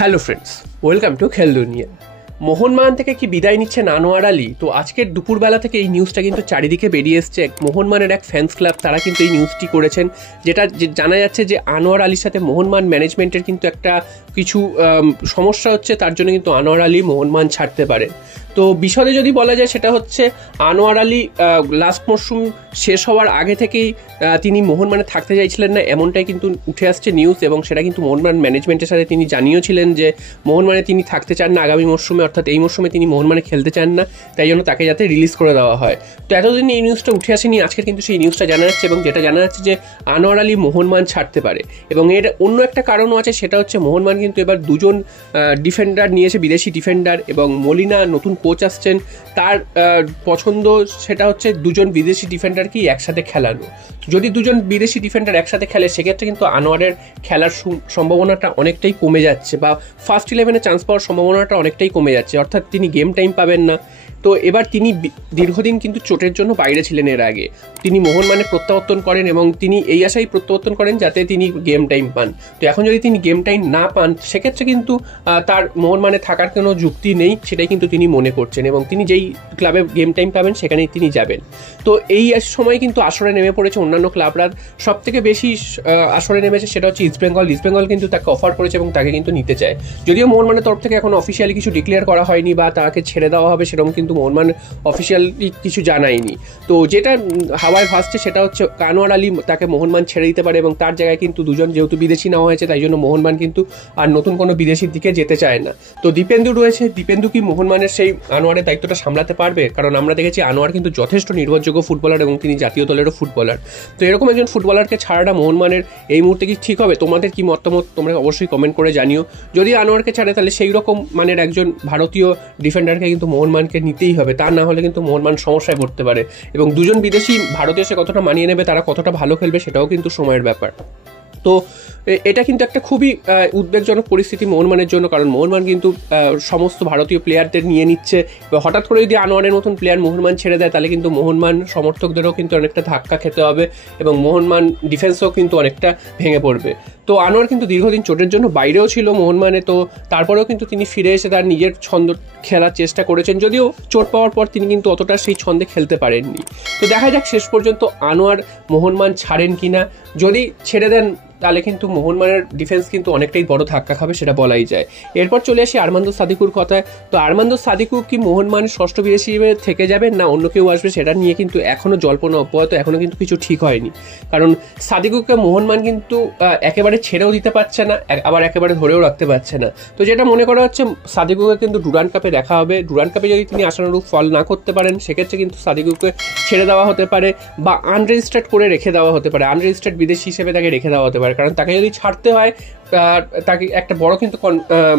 Hello friends, welcome to খেল দুনিয়া। মোহনবাগান থেকে কি বিদায় নিচ্ছেন আনোয়ার আলী? তো আজকের দুপুরবেলা থেকে এই নিউজটা কিন্তু চারিদিকে বেরিয়ে এসছে। মোহনবাগানের এক ফ্যান্স ক্লাব তারা কিন্তু এই নিউজটি করেছেন, যেটা জানা যাচ্ছে যে আনোয়ার আলীর সাথে মোহনবাগান ম্যানেজমেন্টের কিন্তু একটা কিছু সমস্যা হচ্ছে, তার জন্য কিন্তু আনোয়ার আলী মোহনবাগান ছাড়তে পারে। তো বিশদে যদি বলা যায় সেটা হচ্ছে আনোয়ার আলী লাস্ট মরশুম শেষ হওয়ার আগে থেকেই তিনি মোহনবাগানে থাকতে চাইছিলেন না, এমনটাই কিন্তু উঠে আসছে নিউজ, এবং সেটা কিন্তু মোহনবাগান ম্যানেজমেন্টের সাথে তিনি জানিয়েছিলেন যে মোহনবাগানে তিনি থাকতে চান না আগামী মরশুমে, অর্থাৎ এই মরশুমে তিনি মোহনবাগানে খেলতে চান না, তাই জন্য তাকে যাতে রিলিজ করে দেওয়া হয়। তো এতদিন এই নিউজটা উঠে আসেনি, আজকে কিন্তু সেই নিউজটা জানা যাচ্ছে, এবং যেটা জানা যাচ্ছে যে আনোয়ার আলী মোহনবাগান ছাড়তে পারে। এবং এর অন্য একটা কারণও আছে, সেটা হচ্ছে মোহনবাগান কিন্তু এবার দুজন ডিফেন্ডার নিয়েছে, বিদেশি ডিফেন্ডার, এবং মলিনা নতুন কোচ আসছেন, তার পছন্দ সেটা হচ্ছে দুজন বিদেশি ডিফেন্ডারকেই একসাথে খেলানো। যদি দুজন বিদেশি ডিফেন্ডার একসাথে খেলে সেক্ষেত্রে কিন্তু আনোয়ারের খেলার সম্ভাবনাটা অনেকটাই কমে যাচ্ছে, বা ফার্স্ট 11-এ চান্স পাওয়ার সম্ভাবনাটা অনেকটাই কমে যাচ্ছে, অর্থাৎ তিনি গেম টাইম পাবেন না। তো এবার তিনি দীর্ঘদিন কিন্তু চোটের জন্য বাইরে ছিলেন, এর আগে তিনি মোহনবাগানে প্রত্যাবর্তন করেন, এবং তিনি এই আশাই প্রত্যাবর্তন করেন যাতে তিনি গেম টাইম পান। তো এখন যদি তিনি গেম টাইম না পান সেক্ষেত্রে কিন্তু তার মোহনবাগানে থাকার কোনো যুক্তি নেই, সেটাই কিন্তু তিনি মনে করছেন, এবং তিনি যেই ক্লাবে গেম টাইম পাবেন সেখানেই তিনি যাবেন। তো এই সময় কিন্তু আসরে নেমে পড়েছে অন্যান্য ক্লাবরা। সব থেকে বেশি আসরে নেমেছে সেটা হচ্ছে ইস্টবেঙ্গল কিন্তু তাকে অফার করেছে এবং তাকে কিন্তু নিতে চায়। যদিও মোহনবাগানের তরফ থেকে এখন অফিসিয়ালি কিছু ডিক্লেয়ার করা হয়নি বা তাকে ছেড়ে দেওয়া হবে সেরকম কিন্তু মোহনবাগান অফিসিয়ালি কিছু জানায়নি। তো যেটা হাওয়ায় ভাসছে সেটা হচ্ছে আনোয়ার আলী তাকে মোহনবাগান ছেড়ে দিতে পারে, এবং তার জায়গায় কিন্তু দুজন যেহেতু বিদেশি নেওয়া হয়েছে তাই জন্য মোহনবাগান কিন্তু আর নতুন কোনো বিদেশির দিকে যেতে চায় না। তো দীপেন্দু রয়েছে, দীপেন্দু কি মোহনবাগানের সেই আনোয়ারের দায়িত্বটা সামলাতে পারবে? কারণ আমরা দেখেছি আনোয়ার কিন্তু যথেষ্ট নির্ভরযোগ্য ফুটবলার এবং তিনি জাতীয় দলেরও ফুটবলার। তো এরকম একজন ফুটবলারকে ছাড়াটা মোহনবাগানের এই মুহূর্তে কি ঠিক হবে? তোমাদের কি মতামত তোমরা অবশ্যই কমেন্ট করে জানিও। যদি আনোয়ারকে ছাড়ে তাহলে সেই রকম মানের একজন ভারতীয় ডিফেন্ডারকে কিন্তু মোহনবাগানকে নিতেই হবে, তা না হলে কিন্তু মোহনবাগান সমস্যায় পড়তে পারে। এবং দুজন বিদেশি ভারতে এসে কতটা মানিয়ে নেবে, তারা কতটা ভালো খেলবে, সেটাও কিন্তু সময়ের ব্যাপার। তো এটা কিন্তু একটা খুবই উদ্বেগজনক পরিস্থিতি মোহনবাগানের জন্য, কারণ মোহনবাগান কিন্তু সমস্ত ভারতীয় প্লেয়ারদের নিয়ে নিচ্ছে। হঠাৎ করে যদি আনোয়ারের মতন প্লেয়ার মোহনবাগান ছেড়ে দেয় তাহলে কিন্তু মোহনবাগান সমর্থকদেরও কিন্তু অনেকটা ধাক্কা খেতে হবে, এবং মোহনবাগান ডিফেন্সও কিন্তু অনেকটা ভেঙে পড়বে। তো আনোয়ার কিন্তু দীর্ঘদিন চোটের জন্য বাইরেও ছিল মোহনবাগানে, তো তারপরেও কিন্তু তিনি ফিরে এসে তার নিজের ছন্দ খেলার চেষ্টা করেছেন, যদিও চোট পাওয়ার পর তিনি কিন্তু অতটা সেই ছন্দে খেলতে পারেননি। তো দেখা যাক শেষ পর্যন্ত আনোয়ার মোহনবাগান ছাড়েন কিনা। যদি ছেড়ে দেন তাহলে কিন্তু মোহনবাগানের ডিফেন্স কিন্তু অনেকটাই বড় ধাক্কা খাবে, সেটা বলাই যায়। এরপর চলে আসি আরমান্দো সাদিকুর কথায়। তো আরমান্দো সাদিকু কি মোহনবাগানের ষষ্ঠ বিদেশি হিসেবে থেকে যাবেন না অন্য কেউ আসবে, সেটা নিয়ে কিন্তু এখনও জল্পনা অব্যাহত, এখনও কিন্তু কিছু ঠিক হয়নি। কারণ সাদিকুকে মোহনবাগান কিন্তু একেবারে ছেড়েও দিতে পারছে না, আবার একেবারে ধরেও রাখতে পারছে না। তো যেটা মনে করা হচ্ছে সাদিকুকে কিন্তু ডুরান্ড কাপে দেখা হবে। ডুরান্ড কাপে যদি তিনি আশানুরূপ ফল না করতে পারেন সেক্ষেত্রে কিন্তু সাদিকুকে ছেড়ে দেওয়া হতে পারে, বা আনরেজিস্টার্ড করে রেখে দেওয়া হতে পারে, আনরেজিস্টার্ড বিদেশি হিসেবে তাকে রেখে দেওয়া হতে পারে। কারণ তাকে যদি ছাড়তে হয় তাকে একটা বড় কিন্তু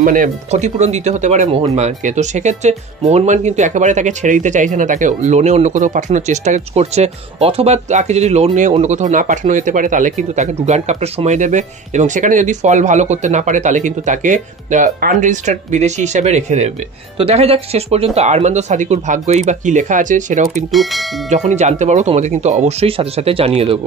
মানে ক্ষতিপূরণ দিতে হতে পারে মোহনবাগানকে। তো সেক্ষেত্রে মোহনবাগান কিন্তু একেবারে তাকে ছেড়ে দিতে চাইছে না, তাকে লোনে অন্য কোথাও পাঠানোর চেষ্টা করছে, অথবা তাকে যদি লোন নিয়ে অন্য কোথাও না পাঠানো যেতে পারে তাহলে কিন্তু তাকে ডুরান্ড কাপটা সময় দেবে, এবং সেখানে যদি ফল ভালো করতে না পারে তাহলে কিন্তু তাকে আনরেজিস্টার্ড বিদেশি হিসেবে রেখে দেবে। তো দেখা যাক শেষ পর্যন্ত আরমান্দো সাদিকুর ভাগ্যই বা কী লেখা আছে, সেটাও কিন্তু যখনই জানতে পারবো তোমাদের কিন্তু অবশ্যই সাথে সাথে জানিয়ে দেবো।